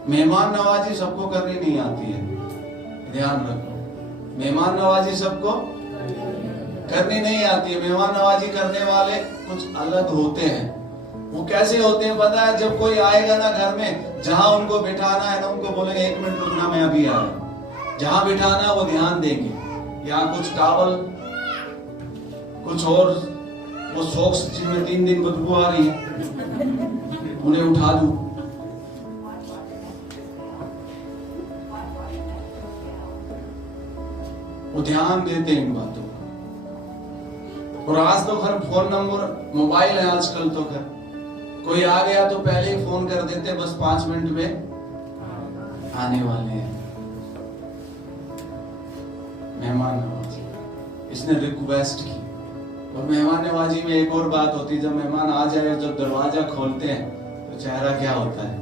मेहमान नवाजी सबको करनी नहीं आती है, ध्यान रखो। मेहमान नवाजी सबको करनी नहीं आती है। मेहमान नवाजी करने वाले कुछ अलग होते हैं। वो कैसे होते हैं पता है? जब कोई आएगा ना घर में, जहां उनको बिठाना है ना, उनको बोलेंगे 1 मिनट रुकना, मैं अभी आ रहा। जहां बिठाना वो ध्यान देंगे। यहाँ कुछ टावल, कुछ और वो सॉक्स जिनमें 3 दिन बदबू आ रही है, उन्हें उठा दूं। वो ध्यान देते हैं इन बातों को। और आज तो खैर फोन नंबर, मोबाइल है आजकल, तो खैर कोई आ गया तो पहले ही फोन कर देते, बस 5 मिनट में आने वाले हैं। मेहमान नवाजी, इसने रिक्वेस्ट की। और मेहमान नवाजी में एक और बात होती है, जब मेहमान आ जाए और जब दरवाजा खोलते हैं तो चेहरा क्या होता है?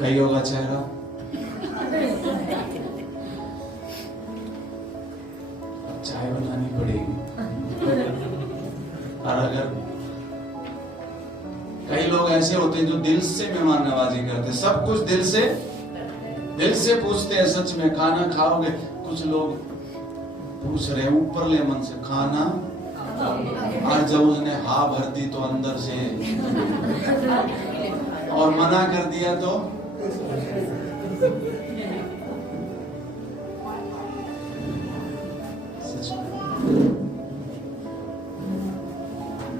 कई होगा चेहरा, चाय बनानी पड़ेगी। और अगर कई लोग ऐसे होते हैं जो दिल से मेहमान नवाजी करते हैं, सब कुछ दिल से पूछते हैं, सच में खाना खाओगे? कुछ लोग पूछ रहे हैं ऊपर ले मन से, खाना, और जब उसने हाँ भर दी तो अंदर से, और मना कर दिया तो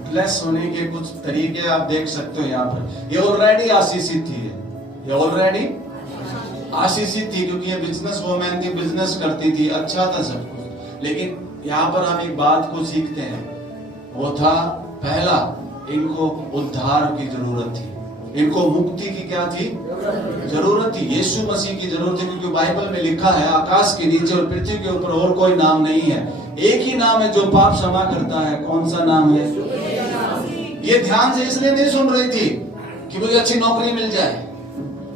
ब्लेस होने के कुछ तरीके आप देख सकते हो यहाँ पर। ये ऑलरेडी आशीषित थी, ये ऑलरेडी आशीषित थी क्योंकि ये बिजनेस वूमेन थी, बिजनेस करती थी, अच्छा था सब कुछ। लेकिन यहाँ पर हम एक बात को सीखते हैं, वो था पहला, इनको उद्धार की जरूरत थी, इनको मुक्ति की क्या थी? जरूरत थी। यीशु मसीह की जरूरत थी, क्योंकि बाइबल में लिखा है आकाश के नीचे और पृथ्वी के ऊपर और कोई नाम नहीं है, एक ही नाम है जो पाप क्षमा करता है। कौन सा नाम है? ये ध्यान से इसलिए नहीं सुन रही थी कि मुझे अच्छी नौकरी मिल जाए,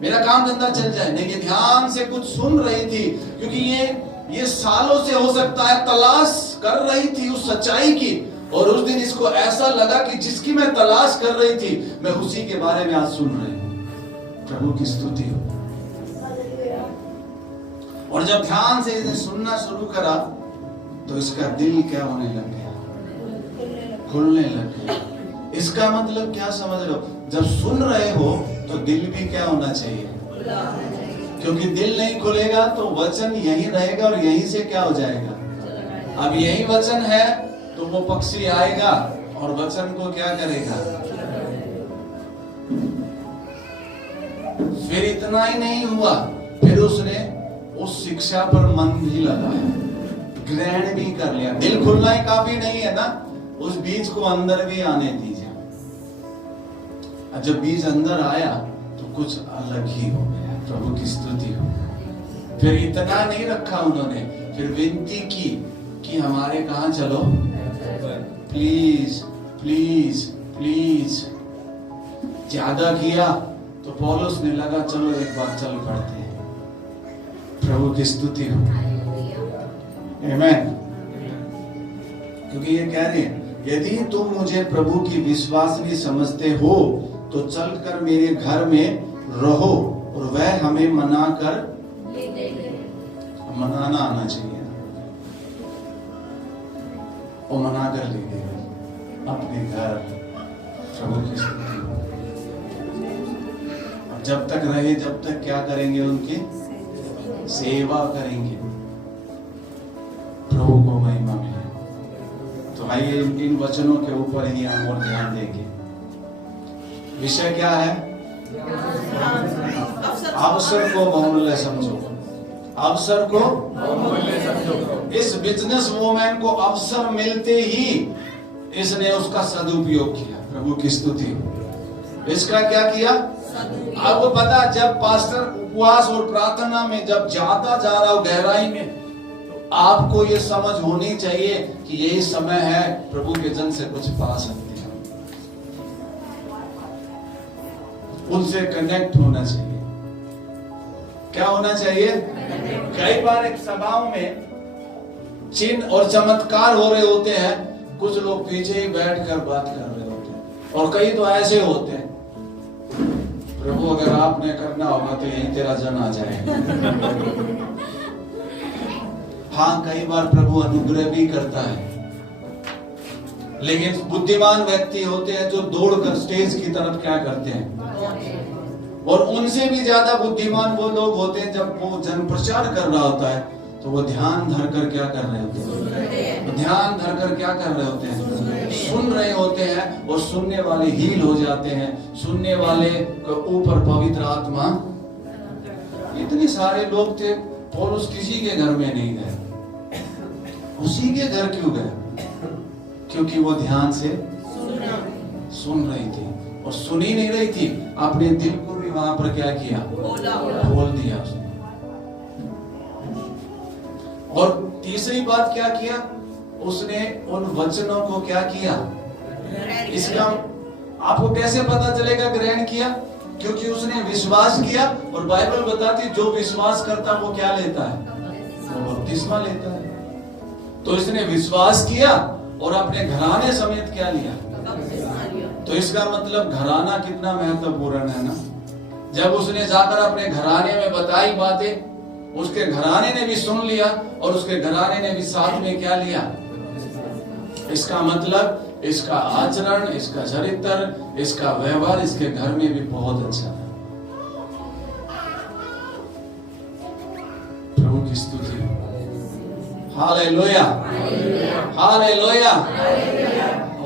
मेरा काम धंधा चल जाए, नहीं, ये ध्यान से कुछ सुन रही थी क्योंकि ये सालों से हो सकता है तलाश कर रही थी उस सच्चाई की, और उस दिन इसको ऐसा लगा कि जिसकी मैं तलाश कर रही थी मैं उसी के बारे में आज सुन रही हूं। प्रभु की स्तुति हो। और जब ध्यान से इसने सुनना शुरू करा तो इसका दिल क्या होने लग गया? खुलने लग गया। इसका मतलब क्या समझ लो, जब सुन रहे हो तो दिल भी क्या होना चाहिए? क्योंकि दिल नहीं खुलेगा तो वचन यही रहेगा और यहीं से क्या हो जाएगा? अब यही वचन है तो वो पक्षी आएगा और वचन को क्या करेगा? फिर इतना ही नहीं हुआ, फिर उसने उस शिक्षा पर मन भी लगाया, ग्रहण भी कर लिया। दिल खुलना ही काफी नहीं है ना, उस बीज को अंदर भी आने दीजिए। जब बीज अंदर आया तो कुछ अलग ही हो गया। प्रभु की स्तुति हो। फिर इतना नहीं रखा उन्होंने, फिर विनती की कि हमारे कहां चलो, प्लीज प्लीज प्लीज। ज्यादा किया तो पौलुस ने लगा चलो एक बार चल पड़ते हैं। प्रभु की स्तुति हो। आमीन। क्योंकि ये कह रहे हैं यदि तुम मुझे प्रभु की विश्वासनी समझते हो तो चलकर मेरे घर में रहो, और वह हमें मनाना आना चाहिए, और मना कर ले गए अपने घर। प्रभु की स्तुति। जब तक रहे, जब तक क्या करेंगे? उनकी सेवा करेंगे। प्रभु को महिमा मिले। तो आइए इन वचनों के ऊपर ही हम और ध्यान देंगे। विषय क्या है? अवसर को बहुमूल्य समझो। अवसर को बहुमूल्य समझो। इस बिजनेस वूमेन को अवसर मिलते ही इसने उसका सदुपयोग किया। प्रभु की स्तुति। इसका क्या किया? आपको पता, जब पास्टर उपवास और प्रार्थना में जब जाता जा रहा हो गहराई में, तो आपको ये समझ होनी चाहिए कि यही समय है प्रभु के जन से कुछ पा सकते हैं, उनसे कनेक्ट होना चाहिए। क्या होना चाहिए? कई बार एक सभाओं में चिन्ह और चमत्कार हो रहे होते हैं, कुछ लोग पीछे ही बैठकर बात कर रहे होते हैं, और कई तो ऐसे होते हैं, प्रभु अगर आपने करना होगा तो यही तेरा जन आ जाएगा। हाँ, कई बार प्रभु अनुग्रह भी करता है, लेकिन बुद्धिमान व्यक्ति होते हैं जो दौड़कर स्टेज की तरफ क्या करते हैं, और उनसे भी ज्यादा बुद्धिमान वो लोग होते हैं जब वो जन प्रचार कर रहा होता है तो वो ध्यान धरकर क्या कर रहे होते हैं? तो ध्यान धरकर क्या कर रहे होते हैं? सुन रहे होते हैं, और सुनने वाले हील हो जाते हैं, सुनने वाले के ऊपर पवित्र आत्मा। इतने सारे लोग थे, पौलुस किसी के घर में नहीं गए। उसी के घर क्यों गए? क्योंकि वो ध्यान से सुन रही थी, और सुन ही नहीं रही थी, अपने दिल को भी वहां पर क्या किया? खोल दिया उसने। और तीसरी बात क्या किया? उसने उन वचनों को क्या किया? इसका आपको कैसे पता चलेगा ग्रहण किया? क्योंकि उसने विश्वास किया, और बाइबल बताती जो विश्वास करता वो क्या लेता है? वो बपतिस्मा लेता है। तो इसने विश्वास किया और अपने घराने समेत क्या लिया? तो इसका मतलब घराना कितना महत्वपूर्ण है ना। जब उसने जाकर अपने घराने में बताई बातें, उसके घराने ने भी सुन लिया, और उसके घराने ने भी साथ में क्या लिया? इसका मतलब इसका आचरण, इसका चरित्र, इसका व्यवहार इसके घर में भी बहुत अच्छा था। प्रभु की स्तुति हो। Hallelujah, hallelujah.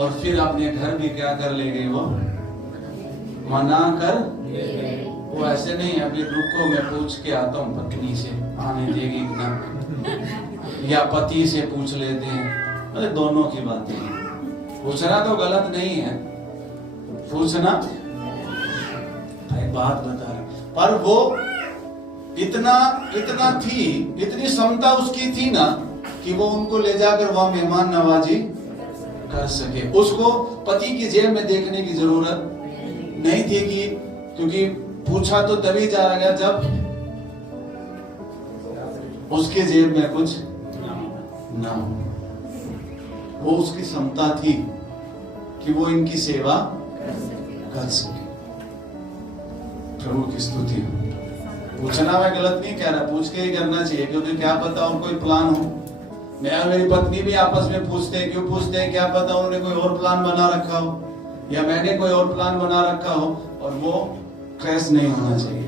और फिर अपने घर भी क्या कर ले गई, वो मना कर। वो ऐसे नहीं, अभी रुको मैं पूछ के आता हूँ पत्नी से, आने देगी ना, या पति से पूछ लेते हैं, अरे दोनों की बातें हैं। पूछना तो गलत नहीं है, पूछना। एक बात बता रहा, पर वो इतना थी, इतनी क्षमता उसकी थी ना कि वो उनको ले जाकर वहां मेहमान नवाजी कर सके। उसको पति की जेब में देखने की जरूरत नहीं थी, कि क्योंकि पूछा तो तभी जा गया जब उसके जेब में कुछ ना हो। वो उसकी क्षमता थी कि वो इनकी सेवा कर सके। प्रभु की स्तुति हो। पूछना मैं गलत नहीं कह रहा, पूछ के ही करना चाहिए, क्योंकि क्या पता और कोई प्लान हो। मैं और मेरी पत्नी भी आपस में पूछते हैं, क्यों पूछते हैं, क्या पता उन्होंने कोई और प्लान बना रखा हो, या मैंने कोई और प्लान बना रखा हो, और वो क्रैश नहीं होना चाहिए।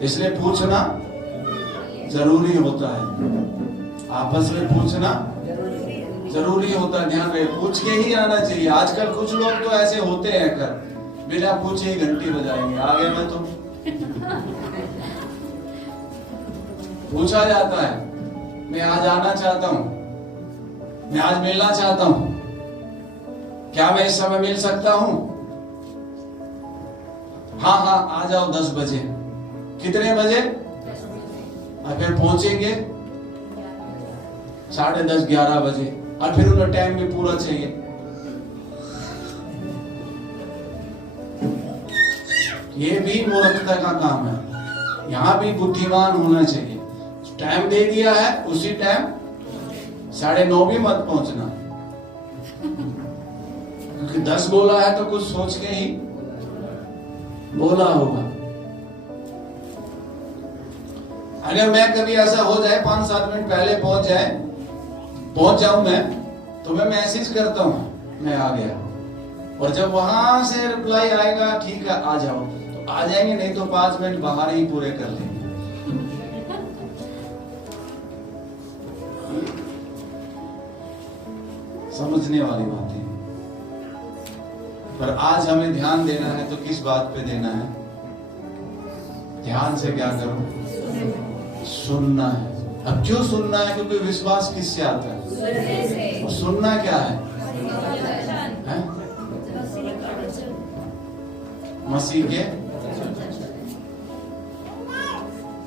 इसलिए पूछना जरूरी होता है, आपस में पूछना जरूरी होता है। ध्यान रहे, पूछ के ही आना चाहिए। आजकल कुछ लोग तो ऐसे होते हैं कर बिना पूछे ही घंटी बजाएंगे, आगे मैं तो पूछा जाता है, मैं आज आना चाहता हूं, मैं आज मिलना चाहता हूं, क्या मैं इस समय मिल सकता हूं? हाँ हाँ आ जाओ 10 बजे। कितने बजे? और फिर पहुंचेंगे 10:30 11 बजे, और फिर उन्हें टाइम भी पूरा चाहिए। ये भी मूर्खता का काम है। यहाँ भी बुद्धिमान होना चाहिए। टाइम दे दिया है, उसी टाइम 9:30 भी मत पहुंचना, क्योंकि 10 बोला है तो कुछ सोच के ही बोला होगा। अगर मैं कभी ऐसा हो जाए 5-7 मिनट पहले पहुंच जाऊं मैं, तो मैं मैसेज करता हूं मैं आ गया, और जब वहां से रिप्लाई आएगा ठीक है आ जाओ, तो आ जाएंगे, नहीं तो 5 मिनट बाहर ही पूरे कर लेंगे। समझने वाली बात है। पर आज हमें ध्यान देना है, तो किस बात पे देना है? ध्यान से क्या करो? सुनना है। अब क्यों सुनना है? क्योंकि विश्वास किससे आता है? और सुनना क्या है? मसीह के।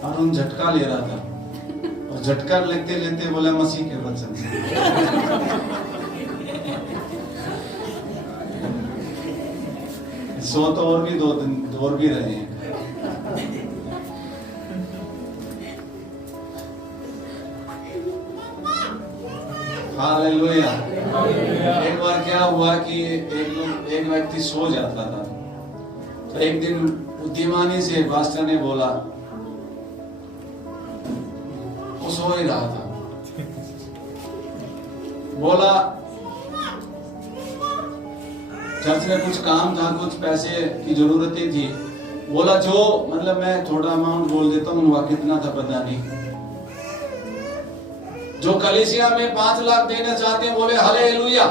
अरुण झटका ले रहा था, और झटका लेते लेते बोला मसीह के वचन से। सो तो और भी 2 दिन और भी रहे हैं। हालेलुया। एक बार क्या हुआ कि एक व्यक्ति सो जाता था, तो एक दिन बुद्धिमानी से पास्टर ने बोला, वो सो ही रहा था, बोला चर्च में कुछ काम था, कुछ पैसे की जरूरतें थी, बोला जो मतलब मैं थोड़ा अमाउंट बोल देता हूँ, कितना था पता नहीं, जो कलीसिया में 5 लाख देना चाहते हैं, बोले हालेलुया।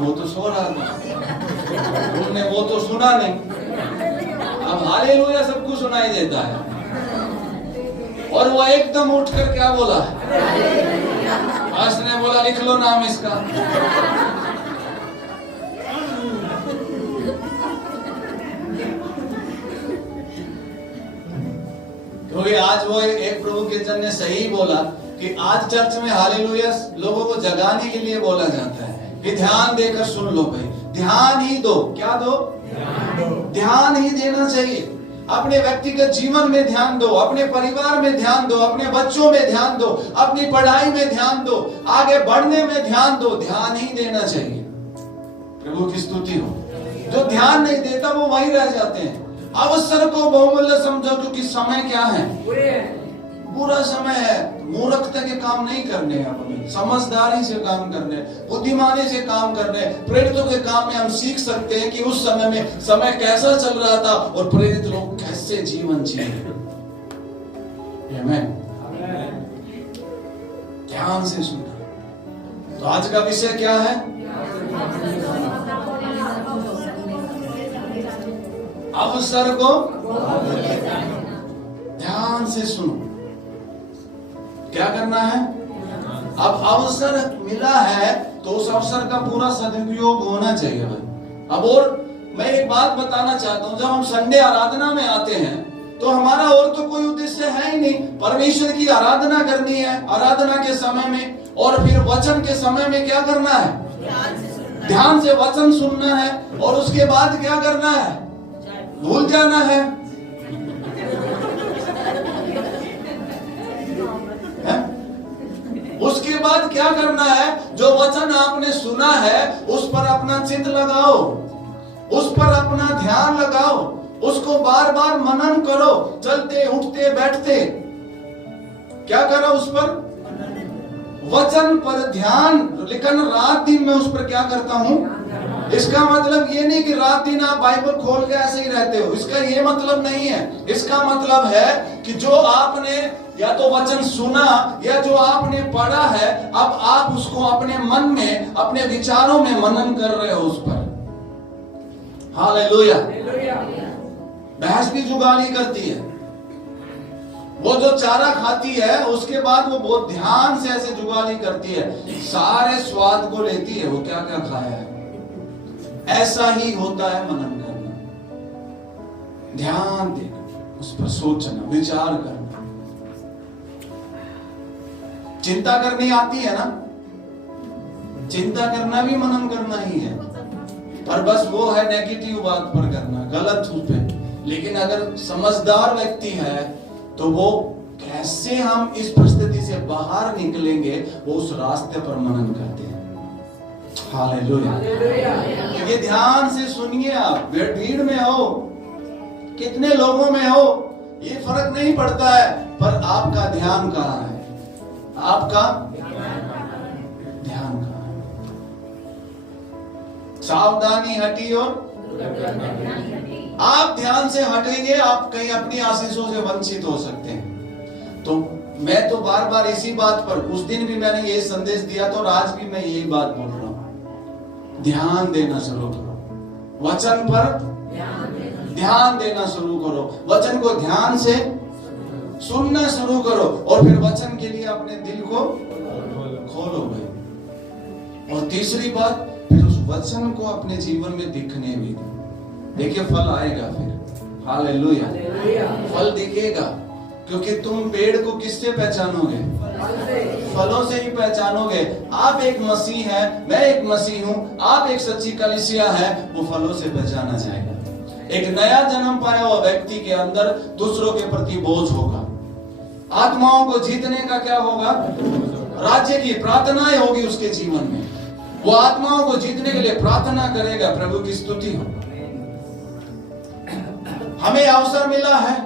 वो तो सो रहा था, उन्होंने वो तो सुना नहीं। अब हालेलुया सबको सुनाई देता है, और वो एकदम उठकर क्या बोला? पास्टर ने बोला लिख लो नाम इसका। क्योंकि आज वो एक प्रभु के जन ने सही बोला कि आज चर्च में हालेलुया लोगों को जगाने के लिए बोला जाता है कि ध्यान देकर सुन लो भाई, ध्यान ही दो। क्या दो? ध्यान ही देना चाहिए। अपने व्यक्तिगत जीवन में ध्यान दो, अपने परिवार में ध्यान दो, अपने बच्चों में ध्यान दो, अपनी पढ़ाई में ध्यान दो, आगे बढ़ने में ध्यान दो। ध्यान ही देना चाहिए। प्रभु की स्तुति हो। जो ध्यान नहीं देता वो वहीं रह जाते हैं। अवसर को बहुमूल्य समझो, क्योंकि समय क्या है? बुरा समय है। मूर्खता के काम नहीं करने हैं, अपने समझदारी से काम करने, बुद्धिमानी से काम करने। प्रेरितों के काम में हम सीख सकते हैं कि उस समय में समय कैसा चल रहा था और प्रेरित लोग कैसे जीवन जिए। आमीन। ध्यान से सुनना, तो आज का विषय क्या है? अवसर को ध्यान से सुनो। क्या करना है? अब अवसर मिला है तो उस अवसर का पूरा सदुपयोग होना चाहिए भाई। अब और मैं एक बात बताना चाहता हूं, जब हम संडे आराधना में आते हैं तो हमारा और तो कोई उद्देश्य है ही नहीं, परमेश्वर की आराधना करनी है आराधना के समय में, और फिर वचन के समय में क्या करना है? ध्यान से वचन सुनना है, और उसके बाद क्या करना है? भूल जाना है, उसके बाद क्या करना है? जो वचन आपने सुना है उस पर अपना चित्त लगाओ, उस पर अपना ध्यान लगाओ, उसको बार बार मनन करो, चलते उठते बैठते क्या करो? उस पर वचन पर ध्यान। लेकिन रात दिन मैं उस पर क्या करता हूं? इसका मतलब ये नहीं कि रात दिन आप बाइबल खोल के ऐसे ही रहते हो, इसका ये मतलब नहीं है। इसका मतलब है कि जो आपने या तो वचन सुना या जो आपने पढ़ा है, अब आप उसको अपने मन में अपने विचारों में मनन कर रहे हो उस पर। हालेलुया। भैंस भी जुगाली करती है, वो जो चारा खाती है उसके बाद वो बहुत ध्यान से ऐसे जुगाली करती है, सारे स्वाद को लेती है वो क्या क्या खाया है। ऐसा ही होता है मनन करना, ध्यान देना, उस पर सोचना, विचार करना। चिंता करनी आती है ना? चिंता करना भी मनन करना ही है, पर बस वो है नेगेटिव बात पर करना, गलत उस पे। लेकिन अगर समझदार व्यक्ति है तो वो कैसे हम इस परिस्थिति से बाहर निकलेंगे, वो उस रास्ते पर मनन करते हैं। हालेलुया। ये ध्यान से सुनिए। आप भीड़ में हो, कितने लोगों में हो, ये फर्क नहीं पड़ता है, पर आपका ध्यान कहाँ है? आपका ध्यान कहाँ है? सावधानी हटी और आप ध्यान से हटेंगे, आप कहीं अपनी आशीषों से वंचित हो सकते हैं। तो मैं तो बार बार इसी बात पर, उस दिन भी मैंने ये संदेश दिया था और आज भी मैं यही बात बोल रहा हूं। ध्यान देना शुरू करो, वचन पर ध्यान देना शुरू करो, वचन को ध्यान से सुनना शुरू करो, और फिर वचन के लिए अपने दिल को खोलो भाई। और तीसरी बात, फिर उस वचन को अपने जीवन में दिखने भी दो। देखिए फल आएगा फिर। हालेलुया। फल दिखेगा, क्योंकि तुम पेड़ को किससे पहचानोगे? फलों से ही पहचानोगे। आप एक मसीह है, मैं एक मसीह हूं, आप एक सच्ची कलीसिया है, वो फलों से पहचाना जाएगा। एक नया जन्म पाया हुआ व्यक्ति के अंदर दूसरों के प्रति बोझ होगा, आत्माओं को जीतने का क्या होगा? राज्य की प्रार्थनाएं होगी उसके जीवन में, वो आत्माओं को जीतने के लिए प्रार्थना करेगा, प्रभु की स्तुति हो। हमें अवसर मिला है।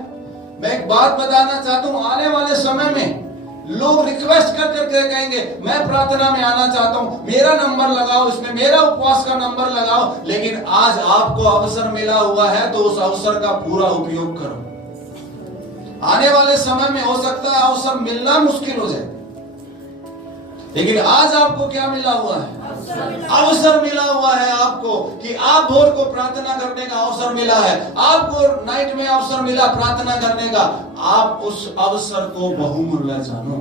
मैं एक बात बताना चाहता हूं, आने वाले समय में लोग रिक्वेस्ट कर करके कहेंगे मैं प्रार्थना में आना चाहता हूं, मेरा नंबर लगाओ, इसमें मेरा उपवास का नंबर लगाओ। लेकिन आज आपको अवसर मिला हुआ है तो उस अवसर का पूरा उपयोग करो। आने वाले समय में हो सकता है अवसर मिलना मुश्किल हो जाए, लेकिन आज आपको क्या मिला हुआ है? अवसर मिला हुआ है आपको, कि आप भोर को प्रार्थना करने का अवसर मिला है, आपको नाइट में अवसर मिला प्रार्थना करने का। आप उस अवसर को बहुमूल्य जानो।